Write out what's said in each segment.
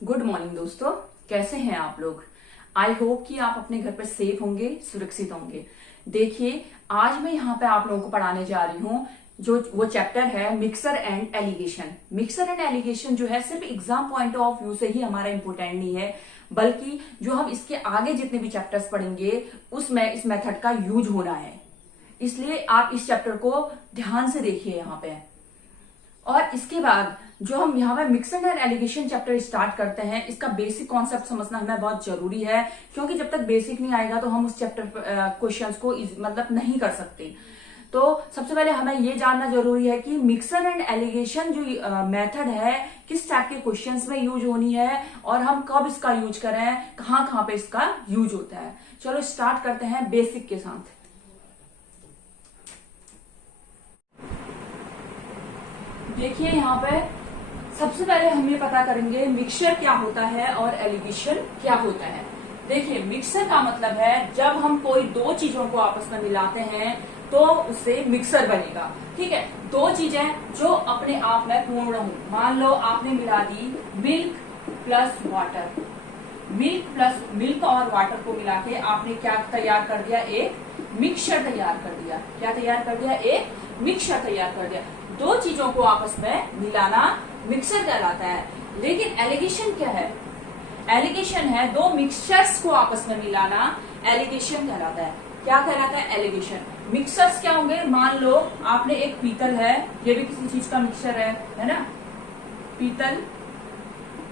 Good morning दोस्तों, कैसे हैं आप लोग। आई होप कि आप अपने घर पर सेफ होंगे, सुरक्षित होंगे। देखिए, आज मैं यहाँ पे आप लोगों को पढ़ाने जा रही हूँ जो वो चैप्टर है mixer and allegation. Mixer and allegation जो है सिर्फ एग्जाम पॉइंट ऑफ व्यू से ही हमारा इंपोर्टेंट नहीं है, बल्कि जो हम इसके आगे जितने भी चैप्टर्स पढ़ेंगे उसमें इस मेथड का यूज होना है। इसलिए आप इस चैप्टर को ध्यान से देखिए यहाँ पे। और इसके बाद जो हम यहाँ पे mixer and allegation chapter start करते हैं, इसका बेसिक कॉन्सेप्ट समझना हमें बहुत जरूरी है, क्योंकि जब तक बेसिक नहीं आएगा तो हम उस चैप्टर क्वेश्चंस को मतलब नहीं कर सकते। तो सबसे पहले हमें ये जानना जरूरी है कि मिक्सर एंड एलिगेशन जो मेथड है किस टाइप के क्वेश्चंस में यूज होनी है और हम कब इसका यूज करें, कहाँ पे इसका यूज होता है। चलो स्टार्ट करते हैं बेसिक के साथ। देखिए यहाँ पे सबसे पहले हम ये पता करेंगे मिक्सचर क्या होता है और एलिगेशन क्या होता है। देखिए, मिक्सर का मतलब है जब हम कोई दो चीजों को आपस में मिलाते हैं तो उससे मिक्सर बनेगा। ठीक है, दो चीजें जो अपने आप में पूर्ण हो। मान लो आपने मिला दी मिल्क प्लस वाटर, मिल्क और वाटर को मिला के आपने क्या तैयार कर दिया, एक मिक्सचर तैयार कर दिया। क्या तैयार कर दिया, एक मिक्सचर तैयार कर दिया। दो चीजों को आपस में मिलाना मिक्सचर कहलाता है। लेकिन एलिगेशन क्या है, एलिगेशन है दो मिक्सचर्स को आपस में मिलाना, एलिगेशन कहलाता है। क्या कहलाता है एलिगेशन। मिक्सचर्स क्या होंगे, मान लो आपने एक पीतल है, ये भी किसी चीज का मिक्सचर है ना, पीतल,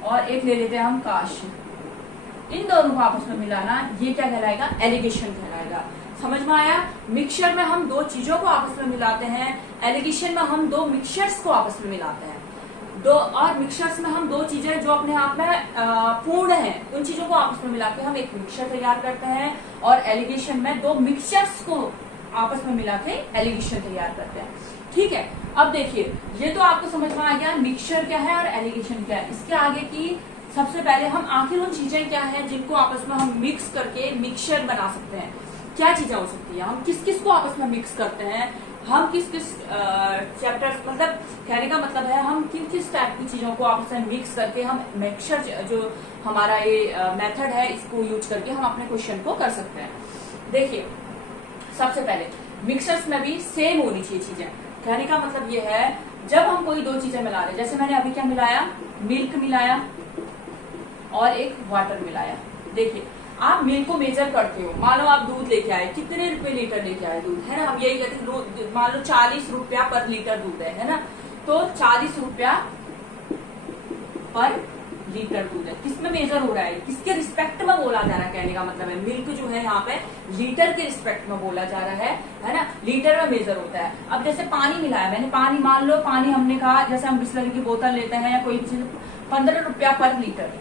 और एक ले लेते हैं हम कांच। इन दोनों को आपस में मिलाना, ये क्या कहलाएगा, एलिगेशन कहलाएगा। समझ में आया। मिक्सचर में हम दो चीजों को आपस में मिलाते हैं, एलिगेशन में हम दो मिक्सचर्स को आपस में मिलाते हैं। दो और मिक्सचर्स में हम दो चीजें जो अपने आप में पूर्ण हैं, उन चीजों को आपस में मिला के हम एक मिक्सचर तैयार करते हैं। और एलिगेशन में दो मिक्सचर्स को आपस में मिला के एलिगेशन तैयार करते हैं। ठीक है, अब देखिए, ये तो आपको समझ में आ गया मिक्सचर क्या है और एलिगेशन क्या है। इसके आगे की सबसे पहले हम आखिर उन चीजें क्या है जिनको आपस में हम मिक्स करके मिक्सचर बना सकते हैं। क्या चीजें हो सकती है, हम किस किस को आपस में मिक्स करते हैं, हम किस किस चैप्टर्स, मतलब कहने का मतलब है हम किन किस टाइप की चीजों को आपस में मिक्स करके हम मिक्सचर जो हमारा ये मेथड है इसको यूज करके हम अपने क्वेश्चन को कर सकते हैं। देखिए, सबसे पहले मिक्सचर्स में भी सेम होनी चाहिए चीजें। कहने का मतलब ये है जब हम कोई दो चीजें मिला रहे हैं, जैसे मैंने अभी क्या मिलाया, मिल्क मिलाया और एक वाटर मिलाया। देखिए, आप मिल्क को मेजर करते हो, मान लो आप दूध लेके आए, कितने रुपए लीटर लेके आए दूध, है ना। हम यही कहते हैं, मान लो 40 रुपया पर लीटर दूध है ना, तो 40 रुपया पर लीटर दूध है। किसमें मेजर हो रहा है, किसके रिस्पेक्ट में बोला जा रहा है। कहने का मतलब है मिल्क जो है यहाँ पे लीटर के रिस्पेक्ट में बोला जा रहा है ना, लीटर में मेजर होता है। अब जैसे पानी मिलाया मैंने, पानी मान लो पानी हमने कहा, जैसे हम बिस्लरी की बोतल लेते हैं या कोई चीज, 15 रुपया पर लीटर,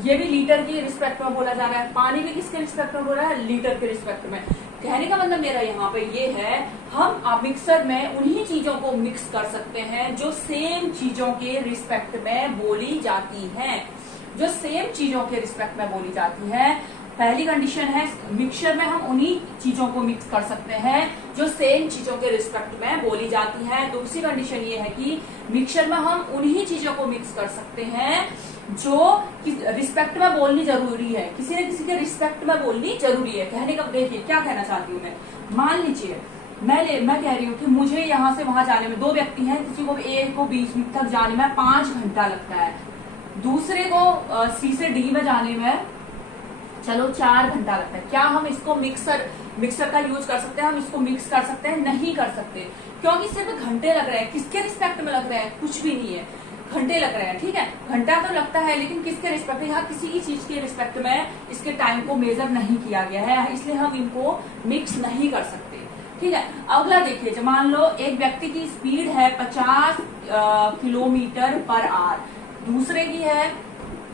ये भी लीटर की रिस्पेक्ट में बोला जा रहा है। पानी भी किसके रिस्पेक्ट में बोल रहा है, लीटर के रिस्पेक्ट में। कहने का मतलब मेरा यहाँ पे ये है, हम मिक्सर में उन्हीं चीजों को मिक्स कर सकते हैं जो सेम चीजों के रिस्पेक्ट में बोली जाती हैं, जो सेम चीजों के रिस्पेक्ट में बोली जाती है। पहली कंडीशन है मिक्सचर में हम उन्हीं चीजों को मिक्स कर सकते हैं जो सेम चीजों के रिस्पेक्ट में बोली जाती है। दूसरी कंडीशन ये है कि मिक्सचर में हम उन्हीं चीजों को मिक्स कर सकते हैं जो रिस्पेक्ट में बोलनी जरूरी है, किसी न किसी के रिस्पेक्ट में बोलनी जरूरी है। कहने का देखिए क्या कहना चाहती हूँ मैं, मान लीजिए मैं कह रही हूँ कि मुझे यहाँ से वहां जाने में, दो व्यक्ति हैं, किसी को ए को बीच तक जाने में 5 घंटा लगता है, दूसरे को सी से डी में जाने में चलो 4 घंटा लगता है। क्या हम इसको मिक्सर का यूज कर सकते हैं, हम इसको मिक्स कर सकते हैं, नहीं कर सकते, क्योंकि सिर्फ घंटे लग रहे हैं। किसके रिस्पेक्ट में लग रहे हैं, कुछ भी नहीं है, घंटे लग रहे हैं। ठीक है, घंटा तो लगता है, लेकिन किसके रिस्पेक्ट में, यहाँ किसी की चीज के रिस्पेक्ट में इसके टाइम को मेजर नहीं किया गया है, इसलिए हम इनको मिक्स नहीं कर सकते। ठीक है, अगला देखिए, जब मान लो एक व्यक्ति की स्पीड है 50 किलोमीटर पर आवर, दूसरे की है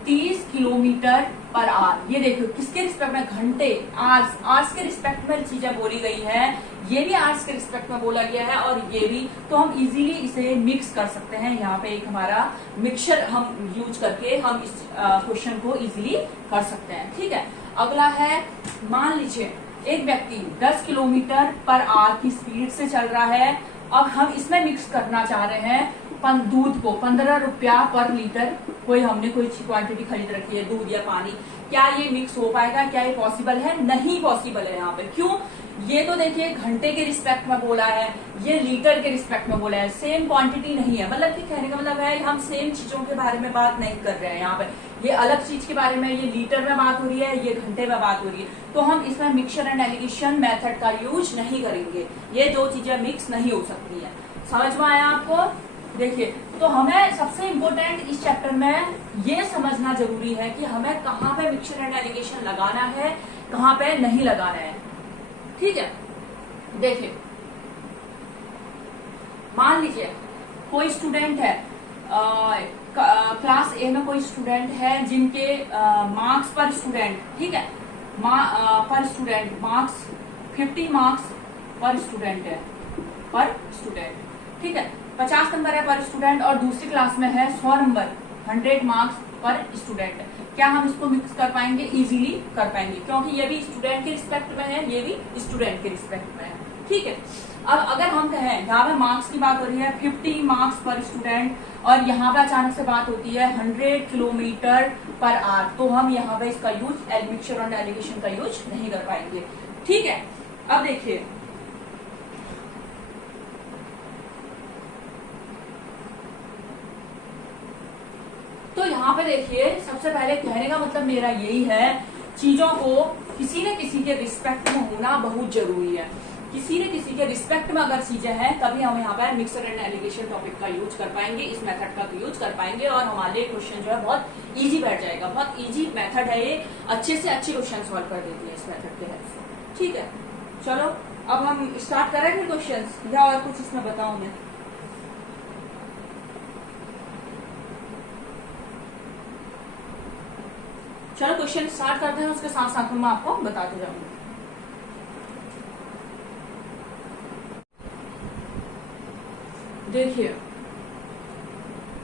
30 किलोमीटर पर आवर। ये देखो किसके रिस्पेक्ट में, घंटे, आवर्स के रिस्पेक्ट में चीजें बोली गई है, ये भी आवर्स के रिस्पेक्ट में बोला गया है और ये भी, तो हम इजीली इसे मिक्स कर सकते हैं। यहाँ पे एक हमारा मिक्सचर हम यूज करके हम इस क्वेश्चन को इजीली कर सकते हैं। ठीक है, अगला है, मान लीजिए एक व्यक्ति 10 किलोमीटर पर आवर की स्पीड से चल रहा है अब हम इसमें मिक्स करना चाह रहे हैं दूध को 15 रुपया पर लीटर। हमने कोई क्वांटिटी खरीद रखी है, दूध या पानी। क्या ये मिक्स हो पाएगा? क्या ये पॉसिबल है? नहीं पॉसिबल है यहाँ पे। क्यों? ये तो देखिए घंटे के रिस्पेक्ट में बोला है, ये लीटर के रिस्पेक्ट में बोला है, सेम क्वांटिटी नहीं है। मतलब कि कहने का मतलब है हम सेम चीजों के बारे में बात नहीं कर रहे हैं यहाँ पे। ये अलग चीज के बारे में, ये लीटर में बात हो रही है, ये घंटे में बात हो रही है। तो हम इसमें मिक्सचर एंड एलिगेशन मेथड का यूज नहीं करेंगे। ये दो चीजें मिक्स नहीं हो सकती है। समझ में आया आपको? देखिए, तो हमें सबसे इम्पोर्टेंट इस चैप्टर में ये समझना जरूरी है कि हमें कहाँ पे मिक्सचर एंड एलिगेशन लगाना है, कहाँ पे नहीं लगाना है। ठीक है, देखिए मान लीजिए कोई स्टूडेंट है, क्लास ए में कोई स्टूडेंट है जिनके मार्क्स पर स्टूडेंट, ठीक है, पर स्टूडेंट मार्क्स 50 मार्क्स पर स्टूडेंट है, पर स्टूडेंट, ठीक है, 50 नंबर है पर स्टूडेंट। और दूसरी क्लास में है 100 नंबर, 100 मार्क्स पर स्टूडेंट। क्या हम इसको मिक्स कर पाएंगे? इजीली कर पाएंगे, क्योंकि ये भी स्टूडेंट के रिस्पेक्ट में है, ये भी स्टूडेंट के रिस्पेक्ट में है। ठीक है, अब अगर हम कहें यहाँ पे मार्क्स की बात हो रही है 50 मार्क्स पर स्टूडेंट, और यहाँ पे अचानक से बात होती है 100 किलोमीटर पर आवर, तो हम यहाँ पे इसका यूज मिक्सचर एंड एलिगेशन का यूज नहीं कर पाएंगे। ठीक है, अब देखिए तो यहाँ पे देखिए सबसे पहले कहने का मतलब मेरा यही है, चीजों को किसी न किसी के रिस्पेक्ट में होना बहुत जरूरी है। किसी न किसी के रिस्पेक्ट में अगर चीजें हैं तभी हम यहाँ पर मिक्सचर एंड एलिगेशन टॉपिक का यूज कर पाएंगे, इस मेथड का यूज कर पाएंगे, और हमारे क्वेश्चन जो है बहुत इजी बैठ जाएगा। बहुत इजी मेथड है ये, अच्छे से अच्छे क्वेश्चन सॉल्व कर देती है इस मेथड के हेल्प से। ठीक है, चलो अब हम स्टार्ट करें फिर क्वेश्चन, या और कुछ इसमें बताऊं मैं? चलो क्वेश्चन स्टार्ट करते हैं, उसके साथ साथ में मैं आपको बताते जाऊंगी। देखिए,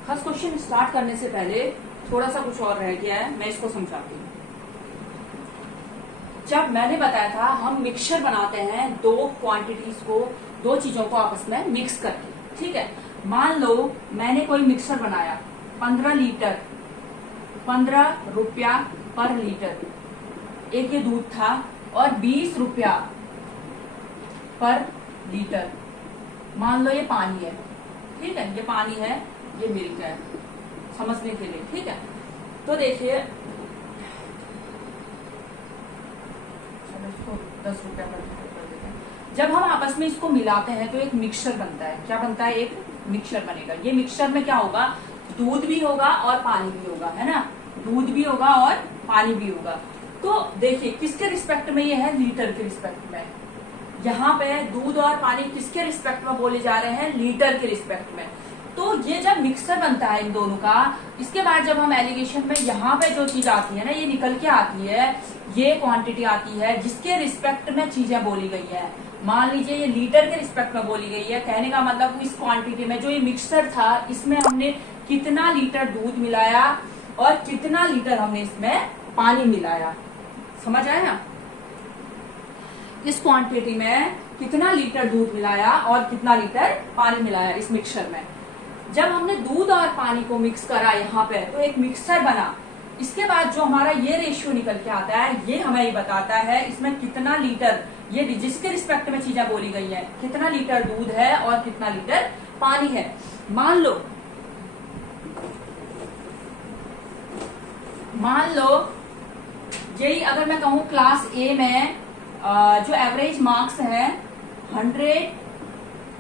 फर्स्ट क्वेश्चन स्टार्ट करने से पहले थोड़ा सा कुछ और रह गया है, मैं इसको समझाती हूँ। जब मैंने बताया था हम मिक्सचर बनाते हैं दो क्वांटिटीज को, दो चीजों को आपस में मिक्स करके। ठीक है, मान लो मैंने कोई मिक्सचर बनाया 15 लीटर, 15 रुपया पर लीटर, एक ये दूध था, और 20 रुपया पर लीटर। मान लो ये पानी है, ठीक है, ये पानी है, ये मिल्क है, समझने के लिए। ठीक है, तो देखिए इसको 10 रुपया पर लीटर कर देते हैं। जब हम आपस में इसको मिलाते हैं तो एक मिक्सचर बनता है। क्या बनता है? एक मिक्सचर बनेगा। ये मिक्सचर में क्या होगा? दूध भी होगा और पानी भी होगा, है ना, दूध भी होगा और पानी भी होगा। तो देखिए किसके रिस्पेक्ट में ये है? लीटर के रिस्पेक्ट में। यहाँ पे दूध और पानी किसके रिस्पेक्ट में बोले जा रहे हैं? लीटर के रिस्पेक्ट में। तो ये जब मिक्सर बनता है इन दोनों का, इसके बाद जब हम एलिगेशन में यहाँ पे जो चीज आती है ना, ये निकल के आती है, ये क्वांटिटी आती है जिसके रिस्पेक्ट में चीजें बोली गई है। मान लीजिए ये लीटर के रिस्पेक्ट में बोली गई है, कहने का मतलब इस क्वांटिटी में जो ये मिक्सर था इसमें हमने कितना लीटर दूध मिलाया और कितना लीटर हमने इसमें पानी मिलाया। समझ आया ना? इस क्वांटिटी में कितना लीटर दूध मिलाया और कितना लीटर पानी मिलाया इस मिक्सर में। जब हमने दूध और पानी को मिक्स करा यहाँ पे तो एक मिक्सर बना। इसके बाद जो हमारा ये रेशियो निकल के आता है, ये हमें ये बताता है इसमें कितना लीटर, ये जिसके रिस्पेक्ट में चीजें बोली गई है, कितना लीटर दूध है और कितना लीटर पानी है। मान लो यही अगर मैं कहूँ क्लास ए में जो एवरेज मार्क्स है 100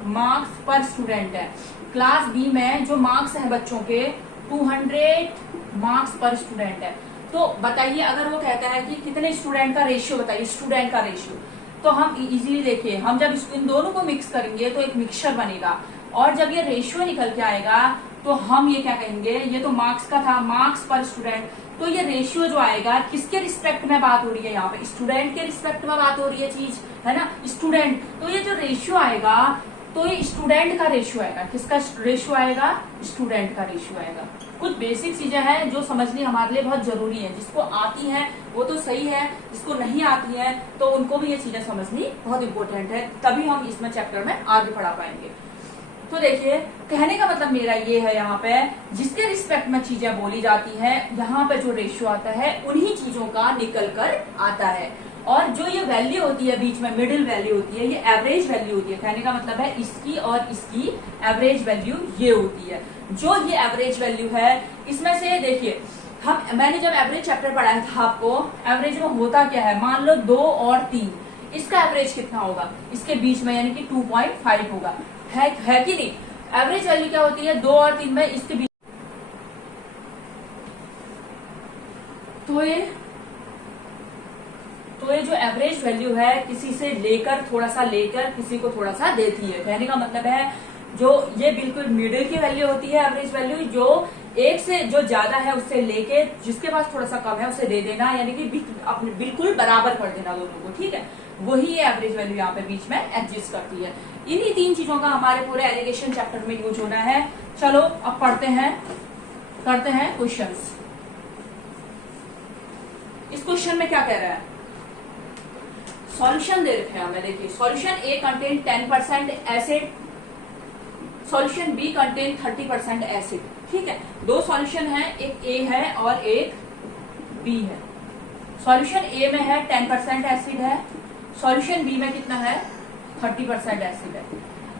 मार्क्स पर स्टूडेंट है, क्लास बी में जो मार्क्स है बच्चों के 200 मार्क्स पर स्टूडेंट है। तो बताइए अगर वो कहता है कि कितने स्टूडेंट का रेशियो बताइए, स्टूडेंट का रेशियो, तो हम इजीली देखिए हम जब इन दोनों को मिक्स करेंगे तो एक मिक्सचर बनेगा, और जब ये रेशियो निकल के आएगा तो हम ये क्या कहेंगे, ये तो मार्क्स का था, मार्क्स पर स्टूडेंट, तो ये रेशियो जो आएगा किसके रिस्पेक्ट में बात हो रही है, यहाँ पे स्टूडेंट के रिस्पेक्ट में बात हो रही है चीज, है ना, स्टूडेंट। तो ये जो रेशियो आएगा तो ये स्टूडेंट का रेशियो आएगा। किसका रेशियो आएगा? स्टूडेंट का रेशियो आएगा। कुछ बेसिक चीजें हैं जो समझनी हमारे लिए बहुत जरूरी है। जिसको आती है वो तो सही है, जिसको नहीं आती है तो उनको भी ये चीजें समझनी बहुत इंपॉर्टेंट है, तभी हम इसमें चैप्टर में आगे पढ़ा पाएंगे। तो देखिए कहने का मतलब मेरा ये है यहाँ पे जिसके रिस्पेक्ट में चीजें बोली जाती हैं यहाँ पे जो रेशियो आता है उन्हीं चीजों का निकल कर आता है। और जो ये वैल्यू होती है बीच में मिडिल वैल्यू होती है, ये एवरेज वैल्यू होती है। कहने का मतलब है इसकी और इसकी एवरेज वैल्यू ये होती है। जो ये एवरेज वैल्यू है इसमें से देखिए मैंने जब एवरेज चैप्टर पढ़ाया था आपको, एवरेज में होता क्या है, मान लो 2 और 3, इसका एवरेज कितना होगा इसके बीच में, यानी कि 2.5 होगा, है कि नहीं। एवरेज वैल्यू क्या होती है 2 और 3 में इसके बीच। तो ये जो एवरेज वैल्यू है किसी से लेकर थोड़ा सा लेकर किसी को थोड़ा सा देती है। कहने का मतलब है जो ये बिल्कुल मिडिल की वैल्यू होती है एवरेज वैल्यू, जो एक से जो ज्यादा है उससे लेके जिसके पास थोड़ा सा कम है उसे दे देना, यानी कि अपने बिल्कुल बराबर कर देना दोनों को, ठीक है। वही ये एवरेज वैल्यू यहाँ पे बीच में एडजस्ट करती है। इन्हीं 3 चीजों का हमारे पूरे एलिगेशन चैप्टर में यूज होना है। चलो अब पढ़ते हैं, करते हैं क्वेश्चंस। इस क्वेश्चन में क्या कह रहा है, सॉल्यूशन दे रखे हैं हमें। देखिए solution A contain 10% acid, solution B contain 30% acid, ठीक है। 2 सॉल्यूशन है, एक ए है और एक बी है। सॉल्यूशन ए में है 10% एसिड है, सॉल्यूशन बी में कितना है 30% एसिड है।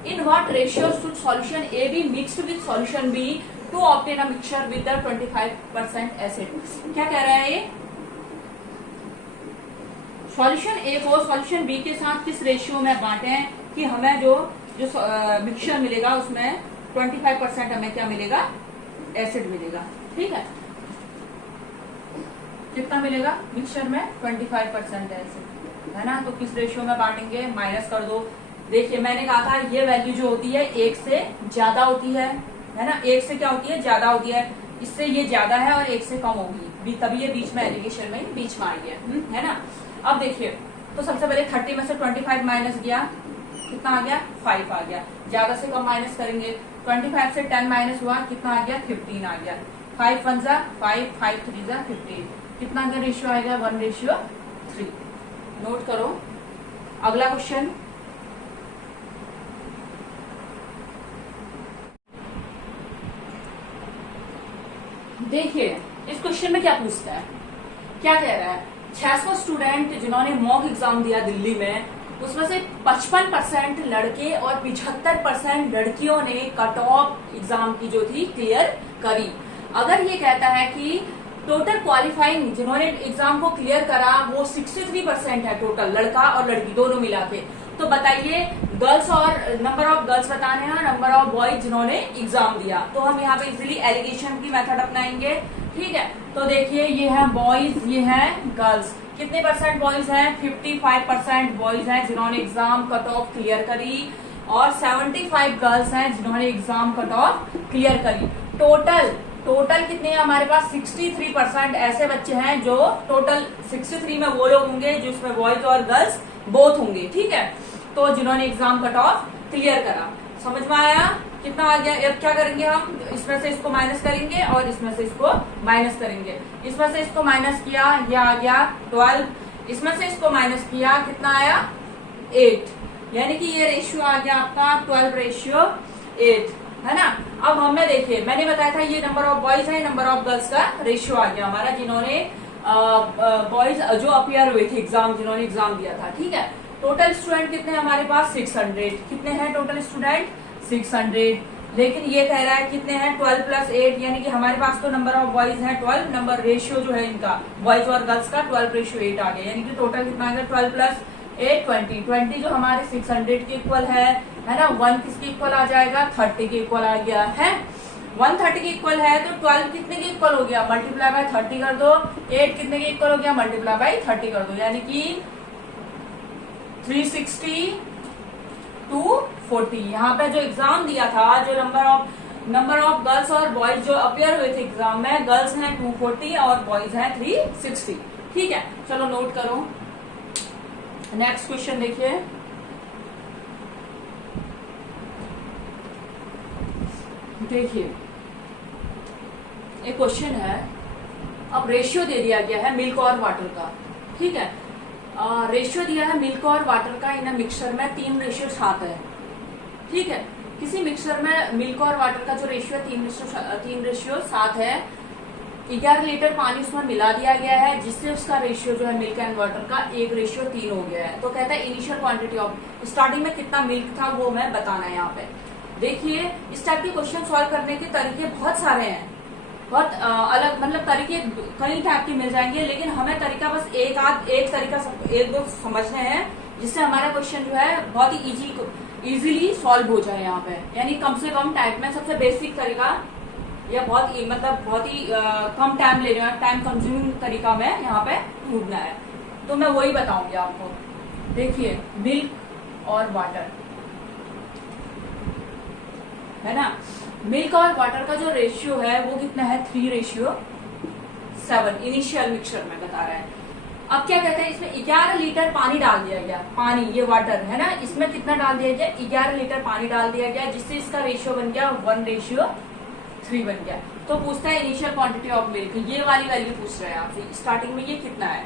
In what ratio should solution A B mixed with solution B to obtain a mixture with 25% acid. क्या कह रहा है ये, सॉल्यूशन ए को सॉल्यूशन बी के साथ किस रेशियो में बांटें कि हमें जो मिक्सचर मिलेगा उसमें 25% हमें क्या मिलेगा, एसिड मिलेगा, ठीक है। कितना मिलेगा मिक्सचर में 25% एसिड, है ना। तो किस रेशियो में बांटेंगे, माइनस कर दो। देखिए मैंने कहा था ये वैल्यू जो होती है 1 से ज्यादा होती है ना। 1 से क्या होती है, ज्यादा होती है। इससे ये ज्यादा है और 1 से कम होगी, तभी ये बीच में एलिगेशन में बीच में आ गया, है ना। अब देखिए तो सबसे पहले 30 में से 25 माइनस गया, कितना आ गया 5 आ गया। ज्यादा से कम माइनस करेंगे, 25 से 10 माइनस हुआ, कितना आ गया 15 आ गया। 5 1 जा 5, 5 3 जा 15, कितना का रेशियो आएगा 1:3। नोट करो। अगला क्वेश्चन, देखिए इस क्वेश्चन में क्या पूछता है, क्या कह रहा है, 600 स्टूडेंट जिन्होंने मॉक एग्जाम दिया दिल्ली में, उसमें से 55% लड़के और 75% लड़कियों ने कट ऑफ एग्जाम की जो थी क्लियर करी। अगर ये कहता है कि टोटल क्वालिफाइंग जिन्होंने एग्जाम को क्लियर करा वो 63% है, टोटल लड़का और लड़की दोनों मिला के, तो बताइए गर्ल्स और नंबर ऑफ गर्ल्स बताने हैं, नंबर ऑफ बॉयज जिन्होंने एग्जाम दिया। तो हम यहाँ पे इजिली एलिगेशन की मेथड अपनाएंगे, ठीक है। तो देखिए ये है बॉयज, ये है गर्ल्स। कितने परसेंट बॉयज हैं, 55% बॉयज हैं जिन्होंने एग्जाम कट ऑफ क्लियर करी, और 75 गर्ल्स हैं जिन्होंने एग्जाम कट ऑफ क्लियर करी। टोटल कितने हैं हमारे पास, 63% ऐसे बच्चे हैं जो टोटल 63 में वो लोग होंगे जिसमें बॉयज और गर्ल्स बोथ होंगे, ठीक है। तो जिन्होंने एग्जाम कट ऑफ क्लियर करा, समझ में आया कितना आ गया। अब क्या करेंगे हम, इसमें से इसको माइनस करेंगे और इसमें से इसको माइनस करेंगे। इसमें से इसको माइनस किया, ये आ गया 12, इसमें से इसको माइनस किया, कितना आया 8, यानी कि ये रेशियो आ गया आपका 12:8, है ना। अब हमें देखिए मैंने बताया था ये नंबर ऑफ बॉयज है, नंबर ऑफ गर्ल्स का रेशियो आ गया हमारा, जिन्होंने बॉयज जो अपियर हुए थे एग्जाम, जिन्होंने एग्जाम दिया था, ठीक है। टोटल स्टूडेंट कितने हैं हमारे पास 600, कितने हैं टोटल स्टूडेंट 600, लेकिन ये कह रहा है कितने हैं 12 + 8, यानी कि हमारे पास तो नंबर ऑफ बॉयज है 12, नंबर रेशियो जो है इनका बॉयज और गर्ल्स का 12:8 आ गया, यानी कि टोटल कितना आ गया 12 + 8 20 जो हमारे 600 के इक्वल है ना। 1 किसके इक्वल आ जाएगा, 30 के इक्वल आ गया है। 130 के इक्वल है तो 12 कितने के इक्वल हो गया, मल्टीप्लाई बाय 30 कर दो। 8 कितने के इक्वल हो गया, मल्टीप्लाई बाय 30 कर दो, यानी कि 360 240। यहाँ पे जो एग्जाम दिया था, जो नंबर ऑफ गर्ल्स और बॉयज जो अपियर हुए थे एग्जाम में, गर्ल्स हैं 240 और बॉयज हैं 360, ठीक है। चलो नोट करो। नेक्स्ट क्वेश्चन देखिए, एक क्वेश्चन है। अब रेशियो दे दिया गया है मिल्क और वाटर का, ठीक है। रेशियो दिया है मिल्क और वाटर का इन मिक्सचर में 3:7 है, ठीक है। किसी मिक्सर में मिल्क और वाटर का जो रेशियो है 3:7 है, 11 लीटर पानी उसमें मिला दिया गया है, जिससे उसका रेशियो जो है मिल्क एंड वाटर का 1:3 हो गया है। तो कहता है इनिशियल क्वांटिटी ऑफ, स्टार्टिंग में कितना मिल्क था वो मैं बताना है यहाँ पे। देखिए इस टाइप के क्वेश्चन सॉल्व करने के तरीके बहुत सारे हैं, बहुत अलग, मतलब तरीके कई टाइप के मिल जाएंगे, लेकिन हमें तरीका बस एक तरीका एक दो समझने हैं, जिससे हमारा क्वेश्चन जो है बहुत ही इजीली सॉल्व हो जाए यहाँ पे, यानी कम से कम टाइम में सबसे बेसिक तरीका या बहुत ही कम टाइम ले रहा, टाइम कंज्यूमिंग तरीका में यहाँ पे ढूंढना है। तो मैं वही बताऊंगी आपको। देखिए मिल्क और वाटर है ना, मिल्क और वाटर का जो रेशियो है वो कितना है 3:7 इनिशियल मिक्सचर में बता रहा है। अब क्या कहते हैं, इसमें 11 लीटर पानी डाल दिया गया, पानी ये वाटर है ना, इसमें कितना डाल दिया गया 11 लीटर पानी डाल दिया गया, जिससे इसका रेशियो बन गया 1:3 बन गया। तो पूछता है इनिशियल क्वांटिटी ऑफ मिल्क, ये वाली वैल्यू पूछ रहा है आपसे, स्टार्टिंग में ये कितना है।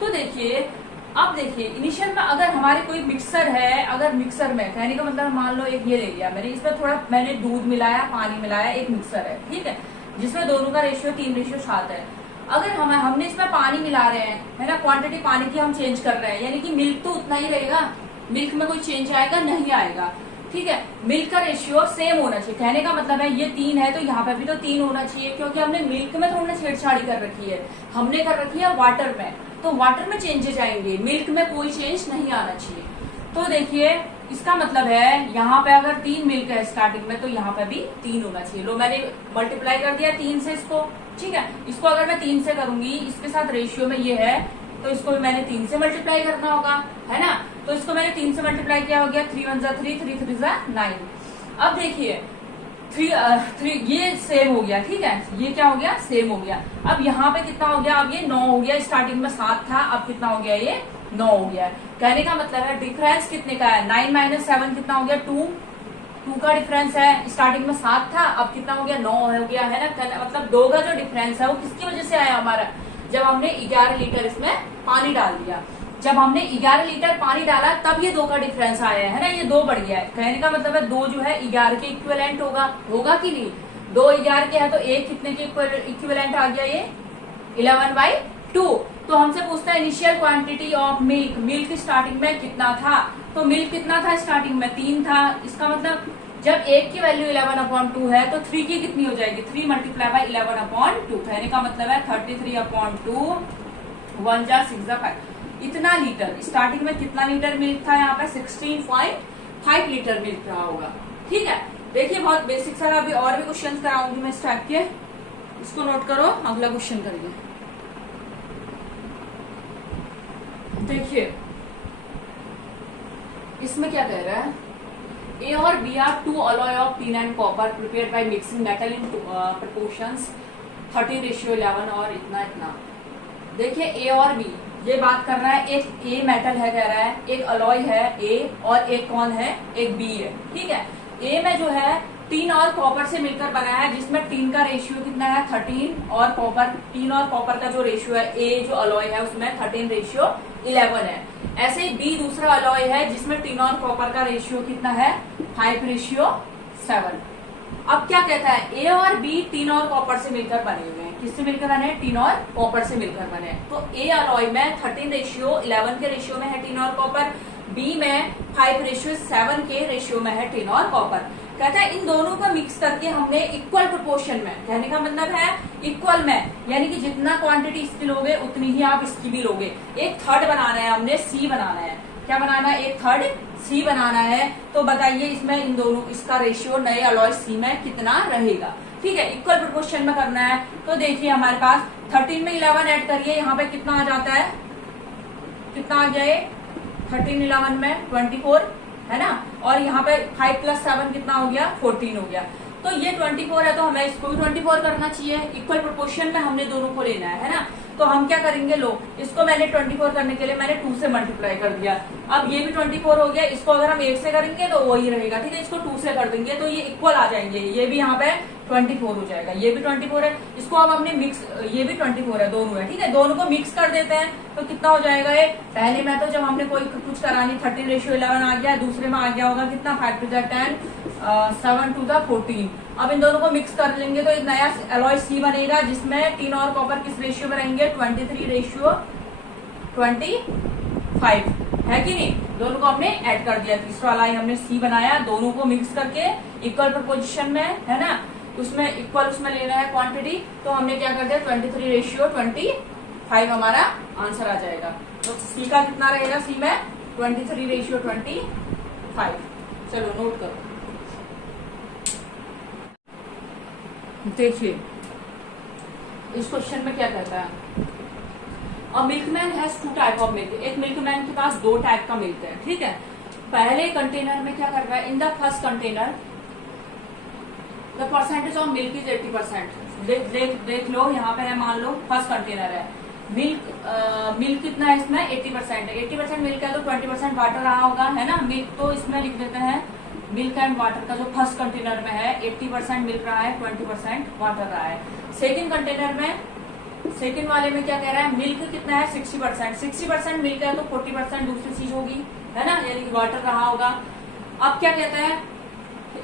तो देखिए अब देखिए इनिशियल में अगर हमारे कोई मिक्सर है, अगर मिक्सर में कहने का मतलब मान लो एक ये ले लिया मैंने, इसमें थोड़ा मैंने दूध मिलाया, पानी मिलाया, एक मिक्सर है, ठीक है, जिसमें दोनों का रेशियो 3:7 है। अगर हमने इसमें पानी मिला रहे हैं, है ना, क्वांटिटी पानी की हम चेंज कर रहे हैं, यानी कि मिल्क तो उतना ही रहेगा, मिल्क में कोई चेंज आएगा नहीं आएगा, ठीक है। मिल्क का रेशियो सेम होना चाहिए, कहने का मतलब है ये 3 है तो यहाँ पे भी तो 3 होना चाहिए, क्योंकि हमने मिल्क में थोड़ी छेड़छाड़ी कर रखी है, हमने कर रखी है वाटर में, तो वाटर में चेंजेस आएंगे, मिल्क में कोई चेंज नहीं आना चाहिए। तो देखिए इसका मतलब है यहाँ पे अगर 3 मिल्क है स्टार्टिंग में, तो यहाँ पे भी 3 होना चाहिए। लो मैंने मल्टीप्लाई कर दिया 3 से इसको, ठीक है। इसको अगर मैं 3 से करूंगी, इसके साथ रेशियो में ये है, तो इसको भी मैंने 3 से मल्टीप्लाई करना होगा, है ना। तो इसको मैंने 3 से मल्टीप्लाई किया, हो गया 3 1 3, 3 3 9। अब देखिए 3 ये सेम हो गया, ठीक है, ये क्या हो गया सेम हो गया। अब यहाँ पे कितना हो गया, अब ये 9 हो गया, स्टार्टिंग में 7 था, अब कितना हो गया ये 9 हो गया। कहने का मतलब है डिफरेंस कितने का है, 9 - 7 कितना हो गया 2 का डिफरेंस है, स्टार्टिंग में 7 था, अब कितना हो गया 9 हो गया, है ना। मतलब 2 का जो डिफरेंस है वो किसकी वजह से आया हमारा, जब हमने 11 लीटर इसमें पानी डाल दिया, जब हमने 11 लीटर पानी डाला तब ये 2 का डिफरेंस आया है ना, ये 2 बढ़ गया है। कहने का मतलब है 2 जो है 11 के इक्विवेलेंट होगा कि नहीं, 2 11 के है तो 1 कितने के इक्विवेलेंट आ गया, ये 11/2। तो हमसे पूछता है initial quantity of milk, milk starting में कितना था, तो मिल्क कितना था स्टार्टिंग में 3 था, इसका मतलब जब 1 की वैल्यू 11/2 है तो 3 की कितनी हो जाएगी, 3 × 11/2। कहने का मतलब है 33/2, 1 × 6 × 5, इतना लीटर। स्टार्टिंग में कितना लीटर मिल्क था, यहाँ पे 16.5 लीटर मिल्क रहा होगा, ठीक है। देखिए बहुत बेसिक सा, अभी और भी क्वेश्चन कराऊंगी मैं इस टाइप के, इसको नोट करो, अगला क्वेश्चन करिए। देखिए इसमें क्या कह रहा है, ए और B are 2 alloy of tin and copper prepared by mixing metal in proportions 30:11 और इतना इतना। देखिए ए और बी ये बात कर रहा है, एक ए मेटल है कह रहा है, एक अलॉय है ए, और एक कौन है, एक बी है, ठीक है। ए में जो है टीन और कॉपर से मिलकर बना है, जिसमें टीन का रेशियो कितना है 13, और टीन और कॉपर का जो रेशियो है, ए जो अलॉय है उसमें 13:11 है। ऐसे ही बी दूसरा अलॉय है जिसमें टीन और कॉपर का रेशियो कितना है 5:7। अब क्या कहता है, ए और बी टीन और कॉपर से मिलकर बने हुए हैं, किससे मिलकर बने हैं, टीन और कॉपर से मिलकर बने हैं। तो ए अलॉय में 13:11 के रेशियो में है टीन और कॉपर, बी में 5:7 के रेशियो में है टीन और कॉपर। कहता है इन दोनों को मिक्स करके हमने इक्वल प्रोपोर्शन में, कहने का मतलब है इक्वल में, यानी कि जितना क्वांटिटी इसकी लोगे उतनी ही आप इसकी भी लोगे। एक थर्ड बनाना है हमने, सी बनाना है, क्या बनाना है, एक थर्ड सी बनाना है। तो बताइए इसमें इन दोनों, इसका रेशियो नए अलॉय सी में कितना रहेगा, ठीक है, इक्वल प्रोपोर्शन में करना है। तो देखिए हमारे पास 13 में 11 ऐड करिए, यहाँ पे कितना आ जाता है, कितना आ गया, 13 11 में 24 है ना, और यहाँ पे 5 + 7 कितना हो गया 14 हो गया। तो ये 24 है तो हमें इसको भी 24 करना चाहिए, इक्वल प्रोपोर्शन में हमने दोनों को लेना है ना। तो हम क्या करेंगे, लो इसको मैंने 24 करने के लिए मैंने 2 से मल्टीप्लाई कर दिया, अब ये भी 24 हो गया। इसको अगर हम 8 से करेंगे तो वही रहेगा, ठीक है, इसको 2 से कर देंगे तो ये इक्वल आ जाएंगे, ये भी यहाँ पे 24 हो जाएगा। ये भी 24 है, इसको अब हमने मिक्स, ये भी 24 है, दोनों है, ठीक है। दोनों को मिक्स कर देते हैं तो कितना हो जाएगा ये। पहले में तो जब हमने कोई कुछ करानी 13:11 आ गया, दूसरे में आ गया होगा कितना 5 to the 10, 7 to the 14। अब इन दोनों को मिक्स कर लेंगे तो एक नया एलॉय सी बनेगा जिसमें टिन और कॉपर किस रेशियो में रहेंगे, 23:25 है कि नहीं। दोनों को हमने ऐड कर दिया, तीसरा वाला हमने सी बनाया, दोनों को मिक्स करके इक्वल प्रोपोजिशन में, है ना, उसमें इक्वल उसमें लेना है क्वांटिटी। तो हमने क्या कर दिया 23:25 हमारा आंसर आ जाएगा। तो सी का कितना रहेगा, सी में 23:25। चलो नोट करो। देखिए इस क्वेश्चन में क्या कहता है, a milkman has 2 type of milk. एक मिल्कमैन के पास 2 टाइप का मिल्क है, ठीक है। पहले कंटेनर में क्या कर रहा है, in the first container the percentage of milk is 80%। देख लो यहाँ पे है, मान लो फर्स्ट कंटेनर है, मिल्क कितना है इसमें 80% है। 80% मिल्क है तो 20% वाटर रहा होगा, है ना। मिल्क तो इसमें लिख देते हैं मिल्क एंड वाटर का, जो फर्स्ट कंटेनर में है 80% मिल्क रहा है, 20% वाटर रहा है। सेकेंड कंटेनर में, सेकेंड वाले में क्या कह रहा है, मिल्क कितना है 60%। 60% मिल्क है तो 40% दूसरी चीज होगी, है ना, यानी कि वाटर रहा होगा। अब क्या कहता है,